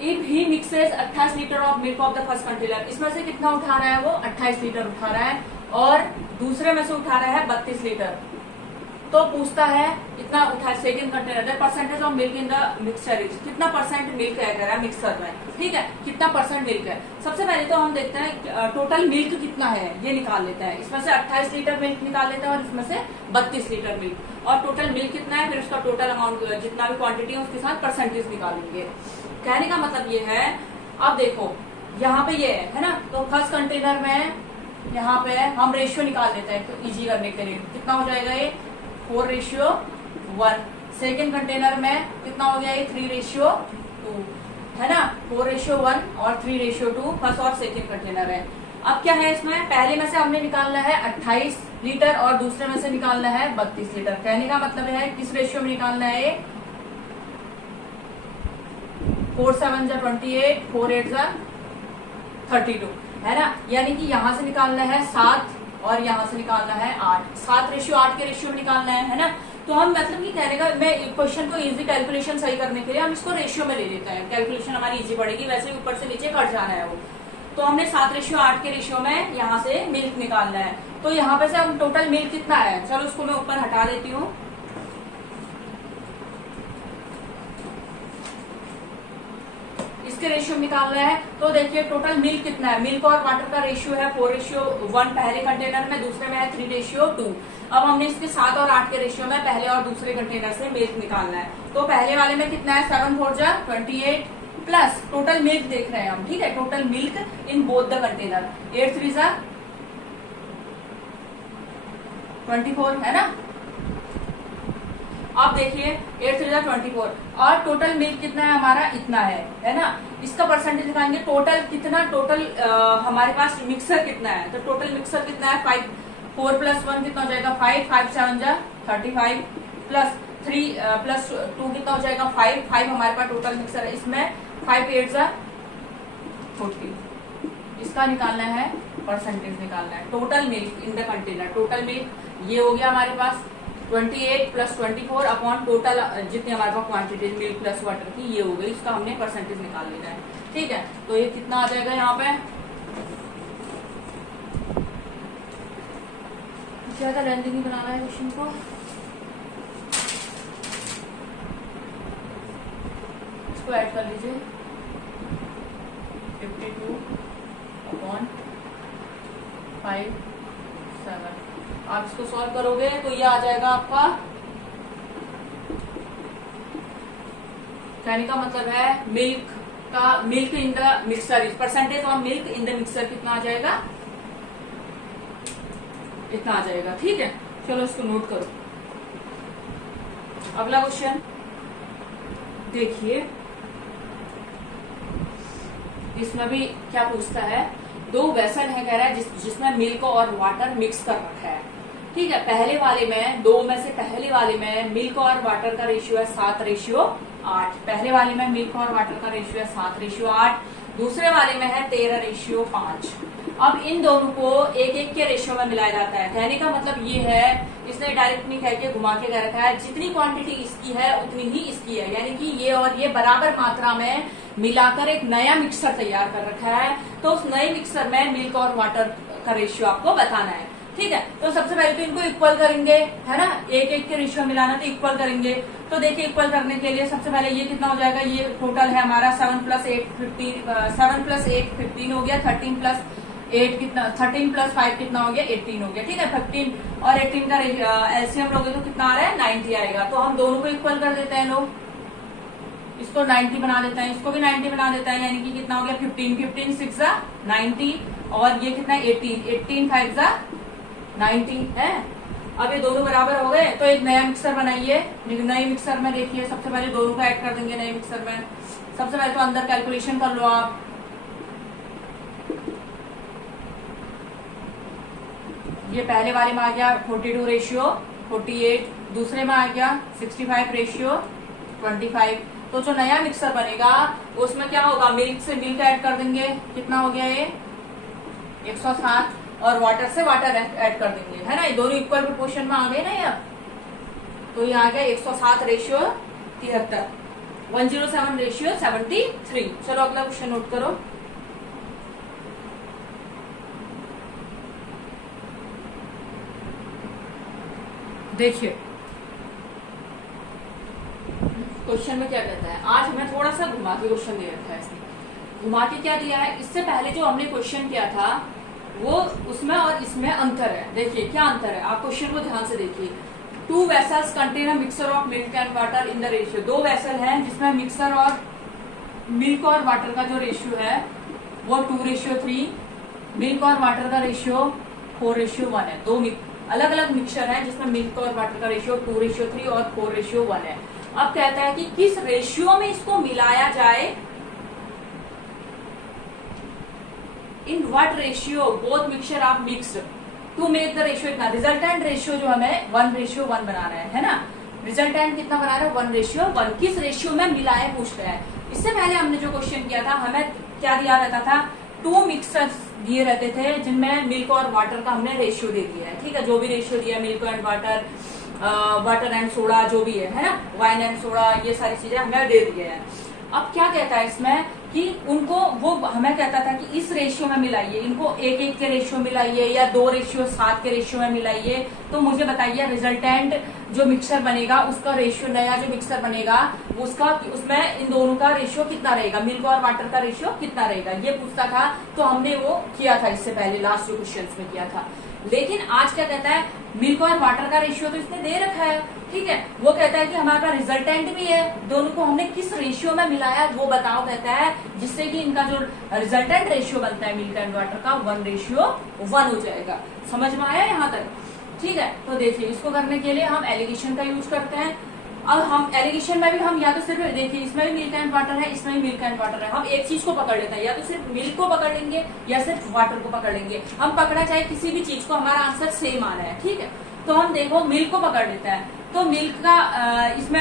if he mixes 28 litre of milk of the first container, इसमें से कितना उठा रहा है वो 28 लीटर उठा रहा है, और दूसरे में से उठा रहा है 32 लीटर। तो पूछता है इतना उठा second container, percentage of milk in the mixture is, कितना परसेंट मिल्क है कह रहा है मिक्सर में, ठीक है, कितना परसेंट मिल्क है। सबसे पहले तो हम देखते हैं टोटल मिल्क कितना है, ये निकाल लेते हैं। इसमें से 28 लीटर मिल्क निकाल लेते हैं और इसमें से 32 लीटर मिल्क, और टोटल मिल्क कितना है, फिर उसका टोटल अमाउंट जितना भी क्वांटिटी है उसके साथ परसेंटेज निकालेंगे। कहने का मतलब ये है, अब देखो यहाँ पे ये है ना, तो फर्स्ट कंटेनर में यहाँ पे हम रेशियो निकाल लेते हैं तो इजी करने के लिए। कितना हो जाएगा ये 4:1। सेकेंड कंटेनर में कितना हो गया ये 3:2, है ना, 4:1 और 3:2 फर्स्ट और सेकेंड कंटेनर है। अब क्या है इसमें, पहले में से हमने निकालना है 28 लीटर और दूसरे में से निकालना है 32 लीटर। कहने का मतलब है किस रेशियो में निकालना है ये, 4 7 जा 28, 4 8 जा 32, है ना। यानी कि यहाँ से निकालना है 7 और यहाँ से निकालना है 8, 7:8 के रेशियो में निकालना है ना। तो हम मतलब कि कहने का, मैं क्वेश्चन को इजी कैलकुलेशन सही करने के लिए हम इसको रेशियो में ले लेते हैं, कैलकुलेशन हमारी इजी पड़ेगी, वैसे ऊपर से नीचे कट जाना है वो। तो हमने 7:8 के रेशियो में यहाँ से मिल्क निकालना है। तो यहाँ पे से हम टोटल मिल्क कितना है, चलो उसको मैं ऊपर हटा देती हूँ। इसके रेशियो निकालना है तो देखिए टोटल मिल्क कितना है, मिल्क और वाटर का रेशियो है 4:1 पहले कंटेनर में, दूसरे में है 3:2। अब हमने इसके 7 और 8 के रेशियो में पहले और दूसरे कंटेनर से मिल्क निकालना है। तो पहले वाले में कितना है 7 4 जा 28 प्लस टोटल मिल्क देख रहे हैं हम, ठीक है, total milk in both the container 8 3 जा 24, है ना। अब देखिए 8 3 जा 24 और टोटल मिल्क कितना है हमारा, इतना है ना। इसका परसेंटेज दिखाएंगे टोटल कितना, टोटल हमारे पास मिक्सर कितना है, तो टोटल मिक्सर कितना है 5, 4 + 1 कितना हो जाएगा 5, 5 7 जा 35 प्लस 3 + 2 कितना हो जाएगा 5, 5 हमारे पास टोटल मिक्सर है। इसमें 5 8 जा 40, इसका निकालना है परसेंटेज निकालना है। Total milk in the container, total milk ये हो गया हमारे पास 28 + 24 अपॉन टोटल जितनी हमारे पास क्वांटिटी मिल्क प्लस वाटर की ये हो गई, इसका हमने परसेंटेज निकाल लेना है, ठीक है। तो ये कितना आ जाएगा यहाँ पे, ज्यादा लेंथी नहीं बनाना है क्वेश्चन को, इसको ऐड कर लीजिए 52/5/7। आप इसको सॉल्व करोगे तो ये आ जाएगा आपका, कहने का मतलब है milk in the mixer, percentage of milk in the mixer कितना आ जाएगा, इतना आ जाएगा, ठीक है। चलो इसको नोट करो। अगला क्वेश्चन देखिए, इसमें भी क्या पूछता है, 2 वेसल है कह रहा है जिसमें मिल्क और वाटर मिक्स कर रखा है, ठीक है। पहले वाले में 2 में से पहले वाले में मिल्क और वाटर का रेशियो है 7:8, पहले वाले में मिल्क और वाटर का रेशियो है 7:8। दूसरे वाले में है 13:5। अब इन दोनों को एक एक के रेशियो में मिलाया जाता है। कहने का मतलब ये है, इसने डायरेक्ट नहीं कह के घुमा के कह रखा है जितनी क्वांटिटी इसकी है उतनी ही इसकी है, यानी कि ये और ये बराबर मात्रा में मिलाकर एक नया मिक्सर तैयार कर रखा है। तो उस नए मिक्सर में मिल्क और वाटर का रेशियो आपको बताना है। ठीक है, तो सबसे पहले तो इनको इक्वल करेंगे, है ना, एक एक के रेशियो मिलाना तो इक्वल करेंगे। तो देखिए इक्वल करने के लिए सबसे पहले ये कितना हो जाएगा, ये टोटल है हमारा 7 + 8 15 हो गया, 13 + 8 कितना, 13 + 5 कितना हो गया, 18 हो गया। ठीक है, 15 और 18 का एलसीएम लोगे तो कितना आ रहा है, 90 आएगा। तो हम दोनों को इक्वल कर देते हैं लोग, इसको 90 बना देते हैं, इसको भी 90 बना देते हैं, यानी कि कितना हो गया 15, 15 6 90 और ये कितना 18, 18 5 90 है। अब ये दोनों बराबर हो गए तो एक नया मिक्सर बनाइए। नए मिक्सर में देखिए सबसे पहले दोनों को ऐड कर देंगे नए मिक्सर में। सबसे पहले तो अंदर कैलकुलेशन कर लो आप। ये पहले वाले में आ गया 42:48, दूसरे में आ गया 65:25। तो जो नया मिक्सर बनेगा उसमें क्या होगा, मिल्क से मिल्क ऐड कर देंगे, कितना हो गया ये 107, और वाटर से वाटर ऐड कर देंगे, है ना। ये दोनों इक्वल प्रोपोर्शन में आ गए ना ये। तो ये आ गया 107:73, 107:73। चलो अगला क्वेश्चन नोट करो। देखिए क्वेश्चन में क्या कहता है, आज हमें थोड़ा सा घुमा के क्वेश्चन दे रखा है इसने। घुमा के क्या दिया है, इससे पहले जो हमने क्वेश्चन किया था वो उसमें और इसमें अंतर है। देखिए क्या अंतर है, आप क्वेश्चन को ध्यान से देखिए। 2 vessels contain a mixer of milk and water in the ratio. 2 vessel हैं जिसमें मिक्सर और मिल्क और वाटर का जो रेशियो है वो 2:3, मिल्क और वाटर का रेशियो 4:1 है। दो अलग अलग मिक्सर है जिसमें मिल्क और वाटर का रेशियो 2:3 और 4:1 है। अब कहता है कि किस रेशियो में इसको मिलाया जाए, in what ratio both mixture of mixed to make the ratio. इतना रिजल्टेंट रेशियो जो हमें 1:1 बनाना है ना। रिजल्टेंट कितना बना रहा है 1:1, किस रेशियो में मिलाए पूछ रहा है। इससे पहले हमने जो क्वेश्चन किया था हमें क्या दिया रहता था, 2 मिक्सचर्स दिए रहते थे जिनमें मिल्क और वाटर का हमने रेशियो दे दिया है। ठीक है, जो भी रेशियो दिया milk and water, water and soda जो भी है ना, वाइन एंड सोडा, ये सारी चीजें हमें दे दिए हैं। अब क्या कहता है इसमें कि उनको वो हमें कहता था कि इस रेशियो में मिलाइए, इनको 1:1 के रेशियो मिलाइए या 2:7 के रेशियो में मिलाइए। तो मुझे बताइए रिजल्टेंट जो मिक्सर बनेगा उसका रेशियो, नया जो मिक्सर बनेगा उसका, उसमें इन दोनों का रेशियो कितना रहेगा, मिल्क और वाटर का रेशियो कितना रहेगा, ये पूछता था। तो हमने वो किया था इससे पहले, लास्ट जो क्वेश्चन में किया था। लेकिन आज क्या कहता है, मिल्क और वाटर का रेशियो तो इसने दे रखा है। ठीक है, वो कहता है कि हमारे पास रिजल्टेंट भी है, दोनों को हमने किस रेशियो में मिलाया वो बताओ, कहता है, जिससे कि इनका जो रिजल्टेंट रेशियो बनता है मिल्क एंड वाटर का 1:1 हो जाएगा। समझ में आया यहाँ तक? ठीक है, तो देखिए इसको करने के लिए हम एलिगेशन का यूज करते हैं। अब हम एलिगेशन में भी हम या तो सिर्फ देखिए इसमें भी मिल्क एंड वाटर है, इसमें भी मिल्क एंड वाटर है, हम एक चीज को पकड़ लेते हैं, या तो सिर्फ मिल्क को पकड़ लेंगे या सिर्फ वाटर को पकड़ लेंगे। हम पकड़ा चाहे किसी भी चीज को, हमारा आंसर सेम आ रहा है। ठीक है, तो हम देखो मिल्क को पकड़ लेते हैं, तो मिल्क का इसमें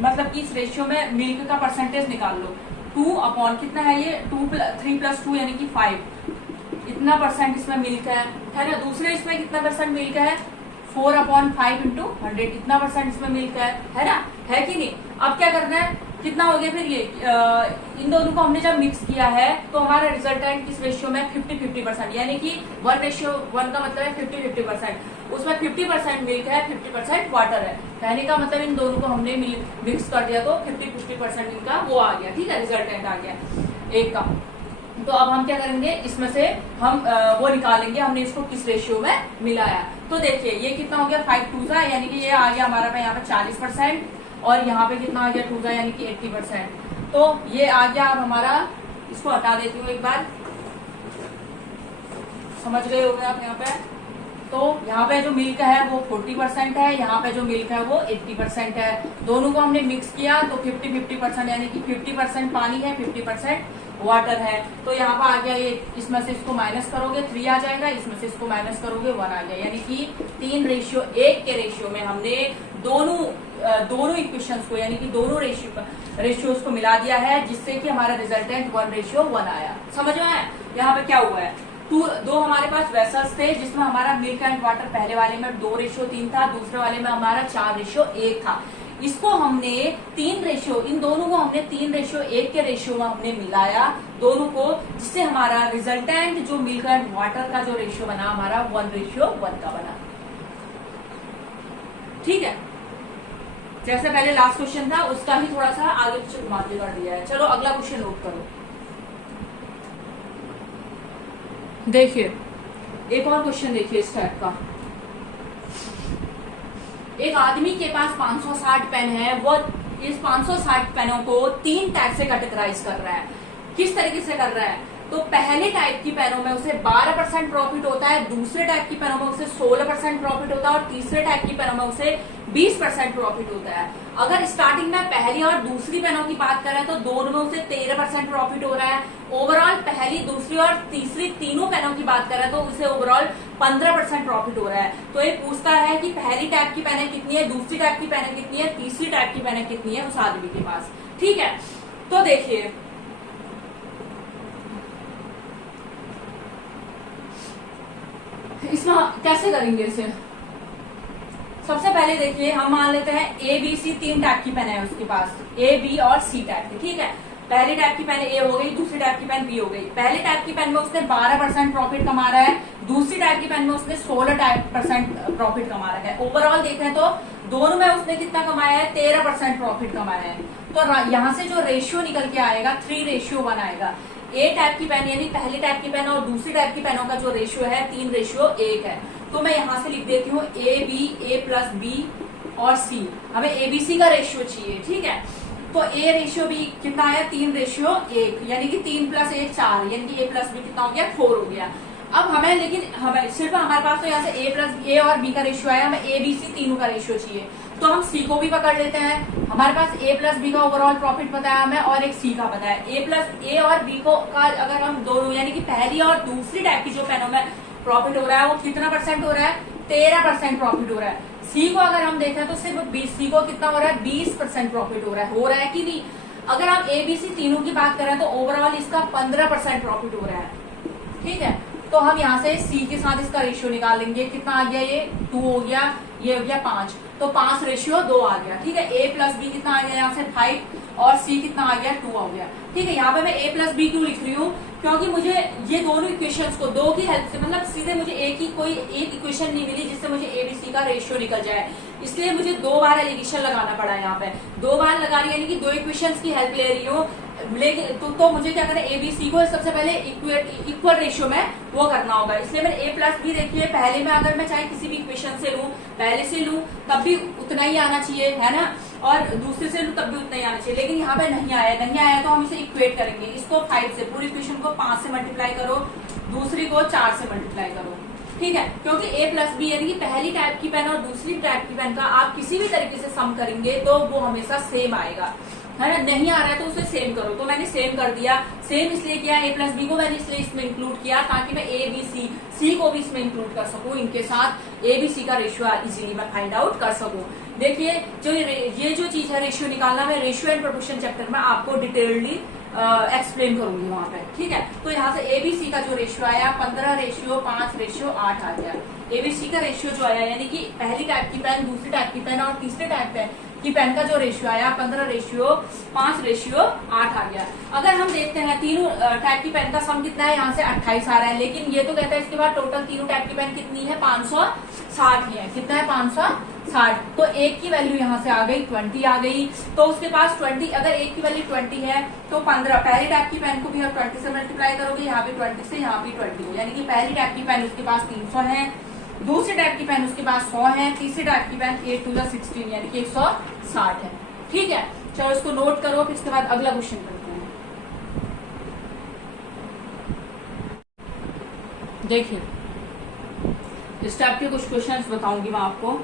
मतलब कि इस रेशियो में मिल्क का परसेंटेज निकाल लो। 2 कितना है ये 3 + 2 यानी कि 5, इतना परसेंट इसमें मिल्क है ना। दूसरे इसमें कितना परसेंट मिल्क है 4/5 × 100, इतना परसेंट इसमें मिल्क है ना, है कि नहीं। अब क्या करना है, कितना हो गया फिर ये इन दोनों को हमने जब मिक्स किया है तो हमारा रिजल्टेंट किस रेशियो में 50-50%, यानी कि 1:1 का मतलब है 50-50%। उसमें 50% मिल्क है, 50% वाटर है। कहने का मतलब इन दोनों को हमने मिक्स कर दिया तो 50-50% इनका वो आ गया। ठीक है, रिजल्टेंट आ गया एक का। तो अब हम क्या करेंगे, इसमें से हम वो निकालेंगे हमने इसको किस रेशियो में मिलाया। तो देखिए ये कितना हो गया 5 2 यानी कि ये आ गया हमारा यहाँ पे 40%, और यहाँ पे कितना आ गया 2 यानी कि 80%। तो ये आ गया। अब हमारा इसको हटा देती हूँ एक बार, समझ गए होंगे आप यहाँ पे। तो यहाँ पे जो मिल्क है वो 40% है, यहाँ पे जो मिल्क है वो 80% है। दोनों को हमने मिक्स किया तो 50-50% यानी कि 50% पानी है, 50% वाटर है। तो यहाँ पर आ गया ये, इसमें से इसको माइनस करोगे 3 आ जाएगा, इसमें से इसको माइनस करोगे 1 आ गया, यानी कि 3:1 के रेशियो में हमने दोनों इक्वेशंस को यानी कि दोनों रेशियोज को मिला दिया है, जिससे कि हमारा रिजल्टेंट 1:1 आया। समझ में आया? यहाँ पे क्या हुआ है, दो हमारे पास वेसल्स थे जिसमें हमारा मिल्क एंड वाटर पहले वाले में 2:3 था, दूसरे वाले में हमारा 4:1 था। इसको हमने इन दोनों को हमने 3:1 के रेशियो में हमने मिलाया दोनों को, जिससे हमारा रिजल्टेंट जो मिल्क एंड वाटर का जो रेशियो बना हमारा 1:1 का बना। ठीक है, जैसे पहले लास्ट क्वेश्चन था उसका ही थोड़ा सा आगे पीछे घुमा के कर दिया है। चलो अगला क्वेश्चन नोट करो। देखिए एक और क्वेश्चन देखिए इस टाइप का। एक आदमी के पास 560 पेन है, वो इस 560 पेनों को 3 टाइप से कैटेगराइज कर रहा है। किस तरीके से कर रहा है, तो पहले टाइप की पेनों में उसे 12% प्रॉफिट होता है, दूसरे टाइप की पेनों में उसे 16% प्रॉफिट होता है और तीसरे टाइप की पेनों में उसे 20% प्रॉफिट होता है। अगर स्टार्टिंग में पहली और दूसरी पेनों की बात करें तो दोनों में उसे 13% प्रॉफिट हो रहा है। ओवरऑल पहली, दूसरी और तीसरी तीनों पेनों की बात करें तो उसे ओवरऑल 15% प्रॉफिट हो रहा है। तो ये पूछता है कि पहली टाइप की पेनें कितनी है, दूसरी टाइप की पेनें कितनी है, तीसरी टाइप की पेनें कितनी है उस आदमी के पास। ठीक है, तो देखिए इसमें कैसे करेंगे इसे। सबसे पहले देखिए हम मान लेते हैं ए बी सी 3 टाइप की पेन है उसके पास, ए बी और सी टाइप की। ठीक है, पहली टाइप की पेन ए हो गई, दूसरी टाइप की पेन बी हो गई। पहले टाइप की पेन में उसने 12% प्रॉफिट कमा रहा है, दूसरी टाइप की पेन में उसने 16% प्रॉफिट कमा रहा है। ओवरऑल देखें तो दोनों में उसने कितना कमाया है, 13% प्रॉफिट कमाया है। तो यहाँ से जो रेशियो निकल के आएगा 3:1 आएगा। ए टाइप की पेन यानी पहली टाइप की पेन और दूसरी टाइप की पेनों का जो रेशियो है 3:1 है। तो मैं यहाँ से लिख देती हूँ ए प्लस बी और सी, हमें एबीसी का रेशियो चाहिए। ठीक है, तो ए रेशियो बी कितना आया, 3:1, यानी कि 3 + 1 4, यानी कि ए प्लस बी कितना हो गया, 4 हो गया। अब हमें लेकिन हमें सिर्फ हमारे पास तो यहाँ से ए और बी का रेशियो आया, हमें ए बी सी तीनों का रेशियो चाहिए। तो हम सी को भी पकड़ लेते हैं। हमारे पास ए प्लस बी का ओवरऑल प्रॉफिट पता है हमें और एक सी का पता है। ए और बी को का अगर हम दोनों यानी कि पहली और दूसरी टाइप की जो पेनों में प्रॉफिट हो रहा है वो कितना % हो रहा है, 13% प्रॉफिट हो रहा है। सी को अगर हम देखें तो सिर्फ सी को कितना हो रहा है, 20% प्रॉफिट हो रहा है कि नहीं। अगर हम ए बी सी तीनों की बात करें तो ओवरऑल इसका 15% प्रॉफिट हो रहा है। ठीक है, तो हम यहाँ से सी के साथ इसका रेशियो निकाल लेंगे। कितना आ गया, ये 2 हो गया, ये हो गया 5, तो 5:2 आ गया। ठीक है, ए प्लस बी कितना आ गया यहाँ से 5 और सी कितना आ गया 2 आ गया। ठीक है, यहाँ पे मैं ए प्लस बी क्यों लिख रही हूँ, क्योंकि मुझे ये दोनों इक्वेशंस को दो की हेल्प से, मतलब सीधे मुझे एक इक्वेशन नहीं मिली जिससे मुझे एबीसी का रेशियो निकल जाए, इसलिए मुझे 2 बार एलिगेशन लगाना पड़ा है। यहाँ पे 2 बार लगा रही यानी कि 2 इक्वेशंस की हेल्प ले रही हूँ। लेकिन तो मुझे क्या करना है, एबीसी को सबसे पहले इक्वल रेशियो में वो करना होगा। इसलिए मैंने ए प्लस बी देखिए, पहले में अगर मैं चाहे किसी भी इक्वेशन से लूं, पहले से लूं तब भी उतना ही आना चाहिए, है ना, और दूसरे से लूं तब भी उतना ही आना चाहिए। लेकिन यहाँ पे नहीं आया तो हम इसे इक्वेट करेंगे। इसको 5 से, पूरी इक्वेशन को 5 से मल्टीप्लाई करो, दूसरी को 4 से मल्टीप्लाई करो। ठीक है, क्योंकि ए प्लस बी यानी कि पहली टाइप की पेन और दूसरी टाइप की पेन का आप किसी भी तरीके से सम करेंगे तो वो हमेशा सेम आएगा, है ना। नहीं आ रहा है तो उसे सेम करो, तो मैंने सेम कर दिया। सेम इसलिए किया, ए प्लस बी को मैंने इसलिए इसमें इंक्लूड किया ताकि मैं ए बी सी को भी इसमें इंक्लूड कर सकूं, इनके साथ ए बी सी का रेशियो इजीली मैं फाइंड आउट कर सकूं। देखिए जो ये जो चीज है रेशियो निकालना, मैं रेशियो एंड प्रोपोर्शन चैप्टर में आपको डिटेलली एक्सप्लेन करूंगी वहां पे। ठीक है, तो यहाँ से एबीसी का जो रेशियो आया 15:5:8 आ गया। एबीसी का रेशियो जो आया यानी कि पहली टाइप की पेन, दूसरी टाइप की पेन और तीसरे टाइप की पेन का जो रेशियो आया 15:5:8 आ गया। अगर हम देखते हैं तीनों टाइप की पेन का सम कितना है, यहाँ से 28 आ रहा है, लेकिन ये तो कहता है इसके बाद टोटल तीनों टाइप की पेन कितनी है, 560 ही है। कितना है, 560। तो एक की वैल्यू यहाँ से आ गई 20 आ गई। तो उसके पास 20, अगर एक की वैल्यू 20 है तो 15, पहली टाइप की पेन को भी आप 20 से मल्टीप्लाई करोगे, यहाँ भी 20 से, यहाँ भी 20 हो, यानी कि पहली टाइप की पेन उसके पास 300 है, दूसरी टाइप की पेन उसके पास 100 है, तीसरी टाइप की पेन 8 to the 16 यानी कि 160 है। ठीक है, चलो इसको नोट करो, फिर इसके बाद अगला क्वेश्चन करते हैं। देखिए इस टाइप के कुछ क्वेश्चंस बताऊंगी मैं आपको।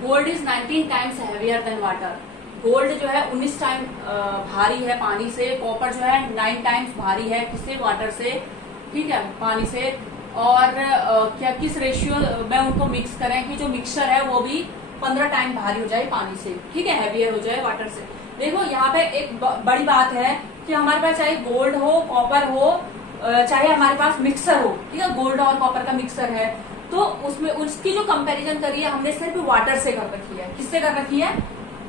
Gold is 19 times heavier than water, gold जो है 19 टाइम भारी है पानी से, कॉपर जो है 9 टाइम्स भारी है किससे, वाटर से, ठीक है, पानी से। और क्या किस रेशियो में उनको मिक्स करें कि जो मिक्सचर है वो भी 15 टाइम भारी हो जाए पानी से, ठीक है, हैवियर हो जाए वाटर से। देखो यहाँ पे एक बड़ी बात है कि हमारे पास चाहे गोल्ड हो, कॉपर हो, चाहे हमारे पास मिक्सर हो, ठीक है, गोल्ड और कॉपर का मिक्सर है, तो उसमें उसकी जो कंपैरिजन करी है हमने सिर्फ वाटर से कर रखी है। किससे कर रखी है?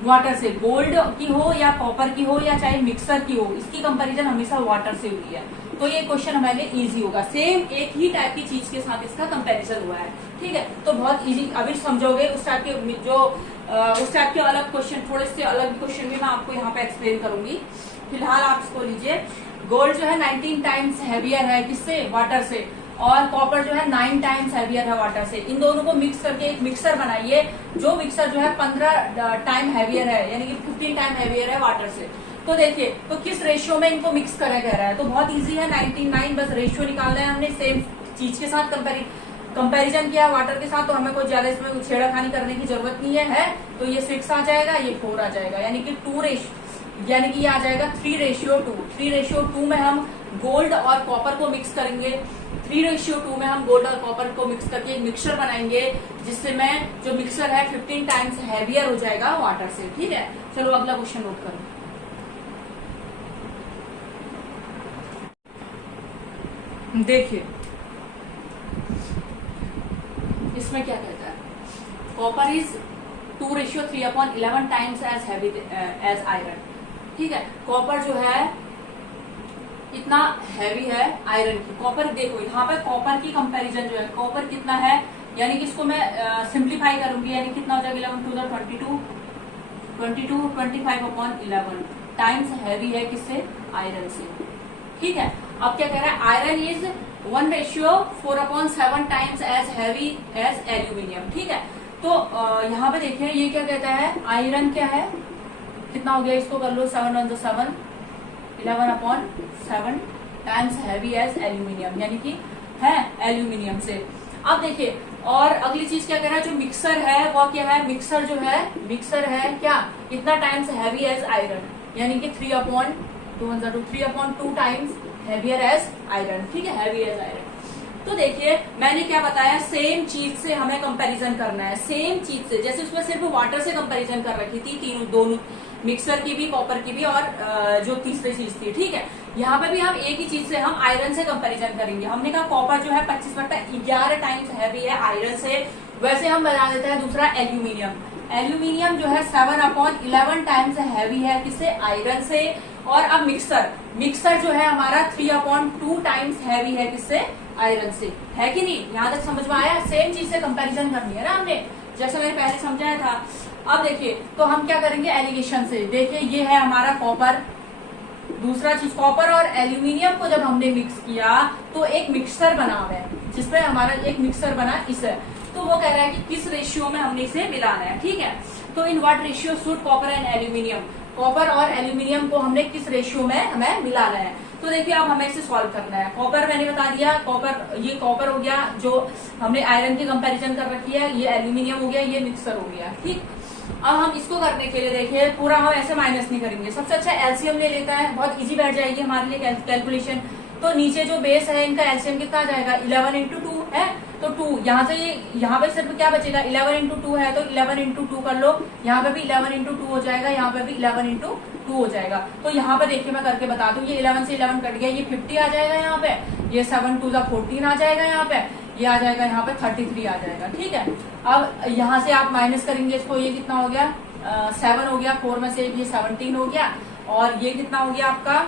वाटर से। गोल्ड की हो या कॉपर की हो या चाहे मिक्सर की हो, इसकी कंपैरिजन हमेशा वाटर से हुई है। तो ये क्वेश्चन हमारे लिए इजी होगा। सेम एक ही टाइप की चीज के साथ इसका कंपैरिजन हुआ है, ठीक है, तो बहुत इजी। अभी समझोगे उस टाइप के जो उस टाइप के अलग क्वेश्चन, थोड़े से अलग क्वेश्चन भी मैं आपको यहाँ पे एक्सप्लेन करूंगी। फिलहाल आप इसको लीजिए। गोल्ड जो है 19 टाइम्स हैवियर है किससे? वाटर से। और कॉपर जो है 9 टाइम्स हैवियर है वाटर से। इन दोनों को मिक्स करके एक मिक्सर बनाइए, जो मिक्सर जो है 15 टाइम हैवियर है, यानी कि 15 टाइम हैवियर है वाटर से। तो देखिए, तो किस रेशियो में इनको मिक्स करें कह रहा है, तो बहुत इजी है, 99, बस रेशियो निकालना है हमने। सेम चीज के साथ कंपैरिजन किया वाटर के साथ, तो हमें कोई ज्यादा इसमें छेड़खानी करने की जरूरत नहीं है। तो ये 6 आ जाएगा, ये 4 आ जाएगा, यानी कि 2 रेशियो, यानी कि ये आ जाएगा 3:2। 3:2 में हम गोल्ड और कॉपर को मिक्स करेंगे। 3:2 में हम गोल्ड और कॉपर को मिक्स करके एक मिक्सचर बनाएंगे, जिससे में जो मिक्सचर है 15 टाइम्स हैवियर हो जाएगा वाटर से, ठीक है। चलो अगला क्वेश्चन नोट करो। देखिए इसमें क्या कहता है, copper is 2:3/11 times as heavy as iron, ठीक है। कॉपर जो है इतना हैवी है आयरन की। कॉपर देखो यहाँ पे कॉपर की कंपैरिजन जो है, कॉपर कितना है, यानी कि इसको मैं सिंप्लीफाई करूंगी, यानी कितना हो जाएगा 11 to the 22 25/11 टाइम्स हैवी है किससे? आयरन से, ठीक है। अब क्या कह रहा है, iron is 1:4/7 times as heavy as aluminium, ठीक है। तो यहाँ पे देखिए ये क्या कहता है, आयरन क्या है, कितना हो गया, इसको कर लो 7 on the 7, 11/7 times heavy as aluminium, यानी कि है एल्यूमिनियम से। अब देखिए, और अगली चीज क्या कह रहा है, जो मिक्सर है वो क्या है, मिक्सर जो है, मिक्सर है क्या, इतना टाइम्स हैवी एज आयरन, यानी कि 3/2 टाइम्स हैवियर एज आयरन, ठीक है, हैवी एज आयरन। तो देखिए मैंने क्या बताया, सेम चीज से हमें कंपैरिजन करना है, सेम चीज से। जैसे उसमें सिर्फ वाटर से कंपैरिजन कर रखी थी, तीनों दोनों, मिक्सर की भी, कॉपर की भी, और जो तीसरी चीज थी, ठीक है। यहाँ पे भी हम एक ही चीज से हम आयरन से कंपैरिजन करेंगे। हमने कहा कॉपर जो है 25/11 टाइम्स हैवी है आयरन से, वैसे हम बना देते हैं दूसरा एल्यूमिनियम। एल्यूमिनियम जो है 7/11 टाइम्स हैवी है किससे? आयरन से। और अब मिक्सर, मिक्सर जो है हमारा 3/2 टाइम्स हैवी है किससे? आयरन से, है कि नहीं? यहाँ तक समझ में आया? सेम चीज से कंपैरिजन करनी है ना हमने, जैसे मैंने पहले समझाया था। अब देखिए, तो हम क्या करेंगे एलिगेशन से। देखिए ये है हमारा कॉपर, दूसरा चीज कॉपर और एल्यूमिनियम को जब हमने मिक्स किया तो एक मिक्सर बना हुआ है, जिसमें हमारा एक मिक्सर बना इसे। तो वो कह रहा है कि किस रेशियो में हमने इसे मिलाना है, ठीक है। तो इन what ratio should copper and aluminium, copper और एल्यूमिनियम को हमने किस रेशियो में हमें मिलाना है। तो देखिए अब हमें इसे सॉल्व करना है। कॉपर मैंने बता दिया, कॉपर, ये कॉपर हो गया जो हमने आयरन की कंपैरिजन कर रखी है, ये एल्यूमिनियम हो गया, ये मिक्सर हो गया, ठीक। अब हम इसको करने के लिए देखिए पूरा हम ऐसे माइनस नहीं करेंगे, सबसे अच्छा एलसीएम ले लेता है, बहुत इजी बैठ जाएगी हमारे लिए कैलकुलेशन। तो नीचे जो बेस है इनका एलसीएम कितना आ जाएगा, 11 × 2 है, तो 2 यहाँ से, ये यहाँ पे सिर्फ क्या बचेगा, 11 × 2 है, तो 11 × 2 कर लो। यहाँ पे भी 11 × 2 हो जाएगा, यहाँ पे भी 11 × 2 हो जाएगा। तो यहाँ पे देखिए मैं करके बता दूं, ये 11 से 11 कट गया, ये 50 आ जाएगा यहाँ पे, ये 7 2 14 आ जाएगा यहाँ पे, ये आ जाएगा यहाँ पे 33 आ जाएगा, ठीक है। अब यहाँ से आप माइनस करेंगे इसको, ये कितना हो गया, 7 हो गया, 4 में से ये 17 हो गया, और ये कितना हो गया आपका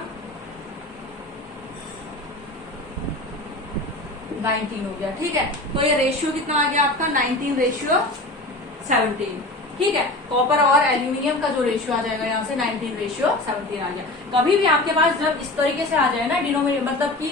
19 हो गया, ठीक है। तो ये रेशियो कितना आ गया आपका 19:17, ठीक है। कॉपर और एल्यूमिनियम का जो रेशियो आ जाएगा यहाँ से 19:17 आ गया। कभी भी आपके पास जब इस तरीके से आ जाए ना डिनोमिनेटर, मतलब कि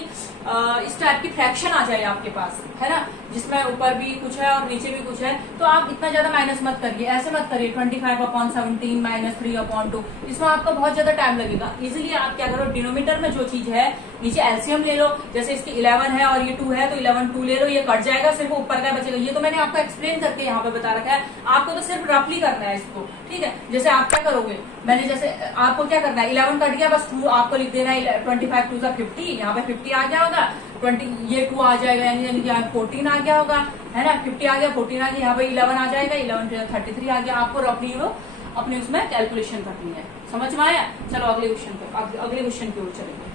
इस टाइप की फ्रैक्शन आ जाए आपके पास, है ना, जिसमें ऊपर भी कुछ है और नीचे भी कुछ है, तो आप इतना ज्यादा माइनस मत करिए, ऐसे मत करिए 25/17 -3/2, इसमें आपका बहुत ज्यादा टाइम लगेगा। इजिली आप क्या करो, डिनोमिनेटर में जो चीज है नीचे एलसीएम ले लो, जैसे इसकी 11 है और ये 2 है तो 11 2 ले लो, ये कट जाएगा, सिर्फ ऊपर का बचेगा। ये तो मैंने आपको एक्सप्लेन करके यहाँ पे बता रखा है, आपको तो सिर्फ रफली करना है इसको, ठीक है। जैसे आप क्या करोगे, मैंने जैसे आपको क्या करना है, 11 कट गया, बस 2 आपको लिख देना है, 25 2 50, यहाँ पे 50 आ गया होगा, 20 ये 2 आ जाएगा, यानी 14 आ गया होगा, है ना, 50 आ गया, 14 आ गया, यहाँ पे 11 आ जाएगा, 11 33 आ गया। आपको रफली वो अपने उसमें कैलकुलेशन करनी है, समझ में आया। चलो अगले क्वेश्चन की ओर चलेंगे।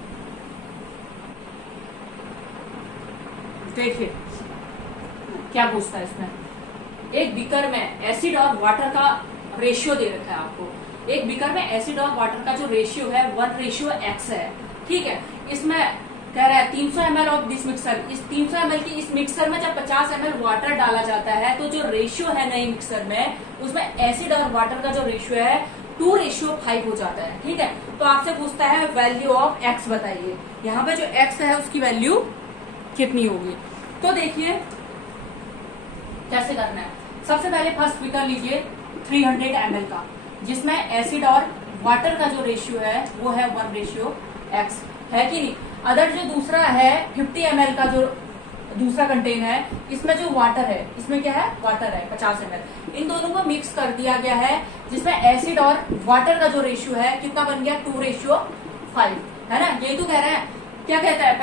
देखिए क्या पूछता है इसमें, एक बीकर में एसिड और वाटर का रेशियो दे रखा है आपको। एक बीकर में एसिड और वाटर का जो रेशियो है 1:x है, ठीक है। इसमें कह रहा है 300 ml ऑफ दिस मिक्सर, इस 300 ml की इस मिक्सर में जब 50 ml वाटर डाला जाता है तो जो रेशियो है नई मिक्सर में, उसमें एसिड और वाटर का जो रेशियो है 2:5 हो जाता है, ठीक है। तो आपसे पूछता है वैल्यू ऑफ x बताइए, यहाँ पे जो x है उसकी वैल्यू कितनी होगी। तो देखिए कैसे करना है। सबसे पहले फर्स्ट बीकर लीजिए 300 ml का, जिसमें एसिड और वाटर का जो रेशियो है वो है 1:x, है कि नहीं। अदर जो दूसरा है 50 ml का जो दूसरा कंटेनर है, इसमें जो वाटर है, इसमें क्या है, वाटर है 50 ml। इन दोनों को मिक्स कर दिया गया है, जिसमें एसिड और वाटर का जो रेशियो है कितना बन गया, 2:5, है ना। ये तो कह रहे हैं, क्या कहता है,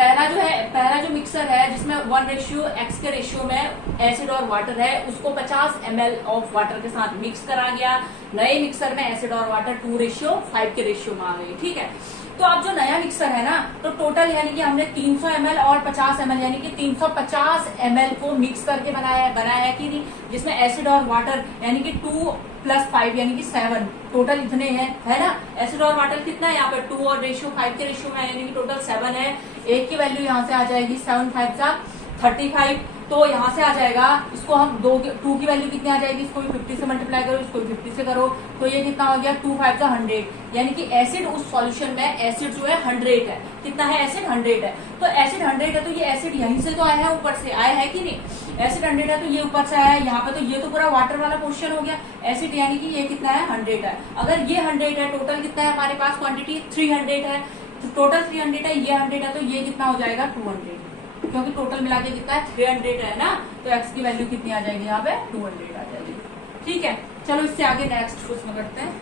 पहला जो मिक्सर है जिसमें 1:x के रेशियो में एसिड और वाटर है, उसको 50 ml ऑफ वाटर के साथ मिक्स करा गया। नए मिक्सर में एसिड और वाटर 2:5 के रेशियो में आ गई, ठीक है। तो अब जो नया मिक्सर है ना, तो टोटल यानी कि हमने 300 ml और 50 ml यानी कि 350 ml को मिक्स करके बनाया है कि नहीं, जिसमें एसिड और वाटर यानी कि 2 + 5 यानी कि 7, टोटल इतने हैं, है ना। एसिड और वाटर कितना है यहाँ पे 2 और 5 के रेशियो में, यानी कि टोटल 7 है। एक की वैल्यू यहाँ से आ जाएगी 7 5 35, तो यहाँ से आ जाएगा, इसको हम 2 की वैल्यू कितनी आ जाएगी, इसको भी 50 से मल्टीप्लाई करो, इसको भी 50 से करो, तो ये कितना हो गया 2 5 100, यानी कि एसिड उस सॉल्यूशन में एसिड जो है 100 है। कितना है, एसिड 100 है। तो एसिड 100 है तो ये एसिड यहीं से तो आया है, ऊपर से आया है कि नहीं। एसिड 100 है तो ये ऊपर से आया है, यहाँ पे तो ये तो पूरा वाटर वाला पोर्शन हो गया। एसिड यानी कि ये कितना है, 100 है। अगर ये 100 है, टोटल कितना है हमारे पास क्वांटिटी 300 है, तो टोटल 300 है, ये 100 है, तो ये कितना हो जाएगा 200, क्योंकि टोटल मिला के कितना है 300 है ना। तो x की वैल्यू कितनी आ जाएगी, यहाँ पे 200 आ जाएगी, ठीक है। चलो इससे आगे नेक्स्ट क्वेश्चन करते हैं।